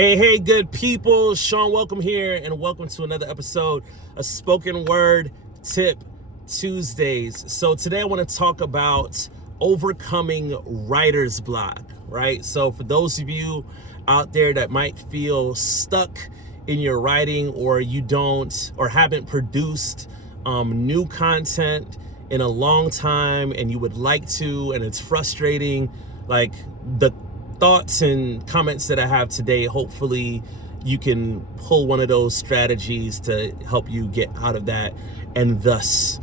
Hey, good people. Sean, welcome here, and welcome to another episode of Spoken Word Tip Tuesdays. So today I want to talk about overcoming writer's block, right? So for those of you out there that might feel stuck in your writing, or you don't or haven't produced new content in a long time, and you would like to, and it's frustrating, like the thoughts and comments that I have today, hopefully you can pull one of those strategies to help you get out of that, and thus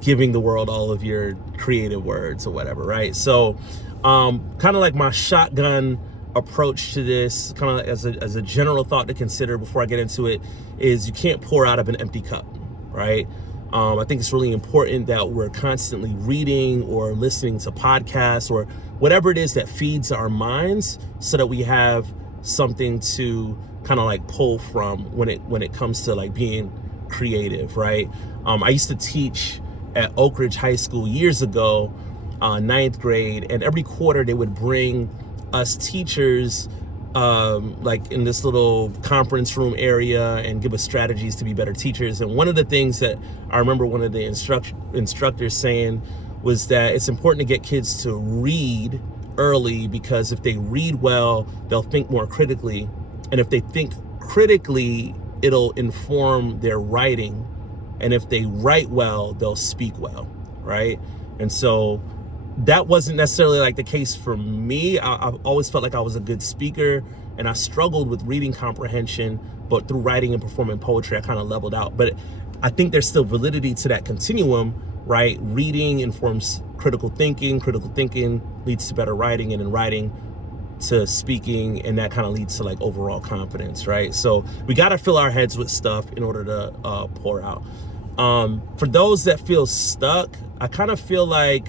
giving the world all of your creative words or whatever, right? So kind of like my shotgun approach to this, kind of like as a general thought to consider before I get into it, is you can't pour out of an empty cup, right? I think it's really important that we're constantly reading or listening to podcasts or whatever it is that feeds our minds, so that we have something to kind of like pull from when it comes to like being creative, right? I used to teach at Oak Ridge High School years ago, 9th grade, and every quarter they would bring us teachers like in this little conference room area and give us strategies to be better teachers. And one of the things that I remember one of the instructors saying was that it's important to get kids to read early, because if they read well, they'll think more critically. And if they think critically, it'll inform their writing. And if they write well, they'll speak well, right? And so that wasn't necessarily like the case for me. I've always felt like I was a good speaker, and I struggled with reading comprehension, but through writing and performing poetry, I kind of leveled out. But I think there's still validity to that continuum, right? Reading informs critical thinking leads to better writing, and in writing to speaking, and that kind of leads to like overall confidence, right? So we got to fill our heads with stuff in order to pour out. For those that feel stuck, I kind of feel like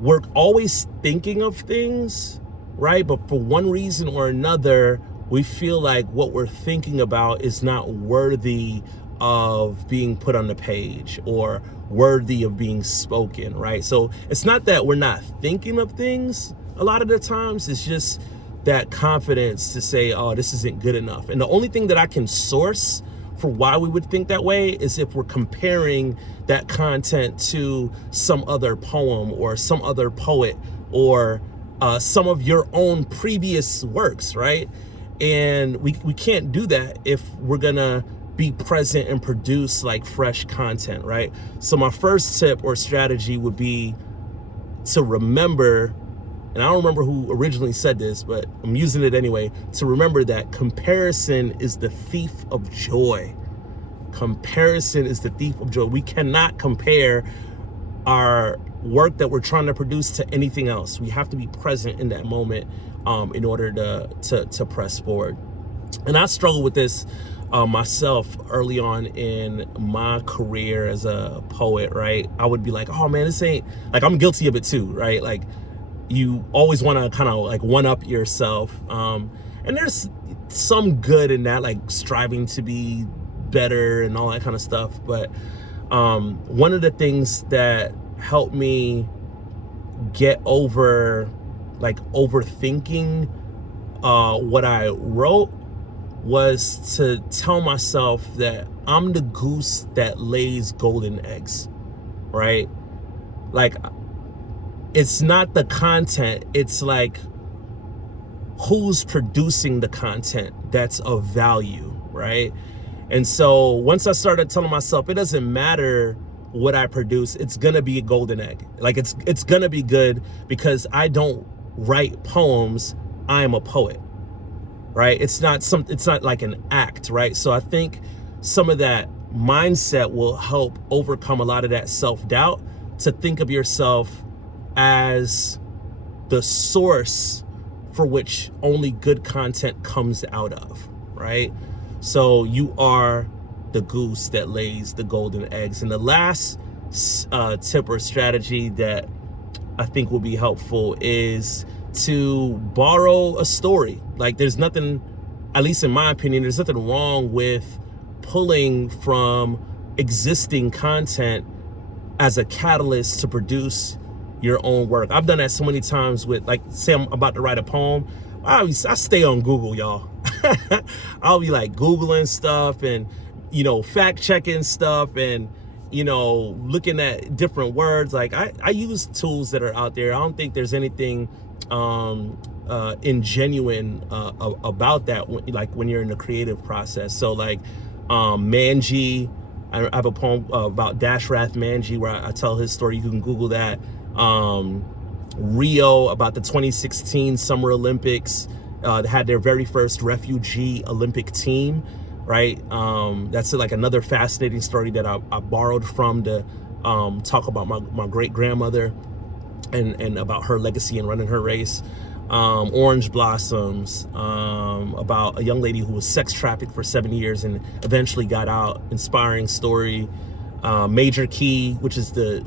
we're always thinking of things, right? But for one reason or another, we feel like what we're thinking about is not worthy of being put on the page or worthy of being spoken, right? So it's not that we're not thinking of things a lot of the times, it's just that confidence to say, oh, this isn't good enough. And the only thing that I can source for why we would think that way is if we're comparing that content to some other poem or some other poet or some of your own previous works, right? And we can't do that if we're gonna be present and produce like fresh content, right? So my first tip or strategy would be to remember, and I don't remember who originally said this, but I'm using it anyway, to remember that comparison is the thief of joy. Comparison is the thief of joy. We cannot compare our work that we're trying to produce to anything else. We have to be present in that moment in order to press forward. And I struggled with this myself early on in my career as a poet, right? I would be like, oh man, this ain't, like, I'm guilty of it too, right? Like, you always want to kind of like one up yourself. And there's some good in that, like striving to be better and all that kind of stuff. But one of the things that helped me get over like overthinking what I wrote was to tell myself that I'm the goose that lays golden eggs, right? Like, it's not the content, it's like who's producing the content that's of value, right? And so once I started telling myself it doesn't matter what I produce, it's gonna be a golden egg. Like it's gonna be good, because I don't write poems, I am a poet, right? It's not like an act, right? So I think some of that mindset will help overcome a lot of that self-doubt, to think of yourself as the source for which only good content comes out of, right? So you are the goose that lays the golden eggs. And the last tip or strategy that I think will be helpful is to borrow a story. Like, there's nothing, at least in my opinion, there's nothing wrong with pulling from existing content as a catalyst to produce your own work. I've done that so many times with, like, say I'm about to write a poem, I stay on Google, y'all. I'll be like Googling stuff and, fact checking stuff and, looking at different words. Like I use tools that are out there. I don't think there's anything ingenuine about that, like when you're in the creative process. So like Manji, I have a poem about Dashrath Manji where I tell his story. You can Google that. Rio, about the 2016 Summer Olympics, had their very first refugee Olympic team, right? That's like another fascinating story that I borrowed from to talk about my great grandmother and about her legacy and running her race. Orange Blossoms, about a young lady who was sex trafficked for 7 years and eventually got out. Inspiring story. Major Key, which is the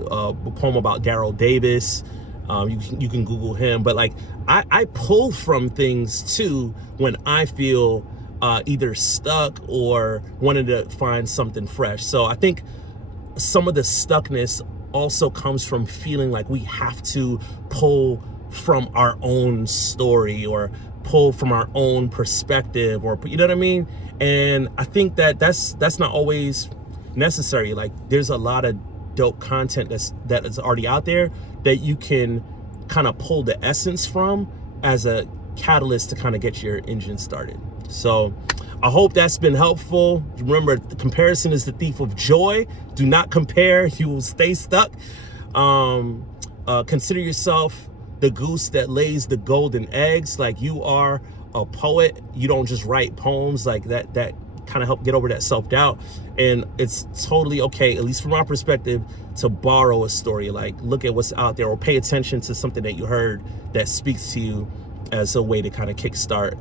poem about Daryl Davis. You can Google him, but like I pull from things too when I feel either stuck or wanted to find something fresh. So I think some of the stuckness also comes from feeling like we have to pull from our own story or pull from our own perspective, or you know what I mean? And I think that that's not always necessary. Like there's a lot of dope content that is already out there that you can kind of pull the essence from as a catalyst to kind of get your engine started. So I hope that's been helpful. Remember, the comparison is the thief of joy. Do not compare, you will stay stuck. Consider yourself the goose that lays the golden eggs. Like you are a poet. You don't just write poems like that kind of help get over that self-doubt. And it's totally okay, at least from our perspective, to borrow a story. Like look at what's out there or pay attention to something that you heard that speaks to you as a way to kind of kickstart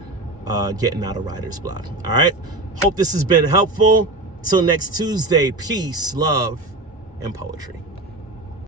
getting out of writer's block. All right, hope this has been helpful. Till next Tuesday, peace, love, and poetry.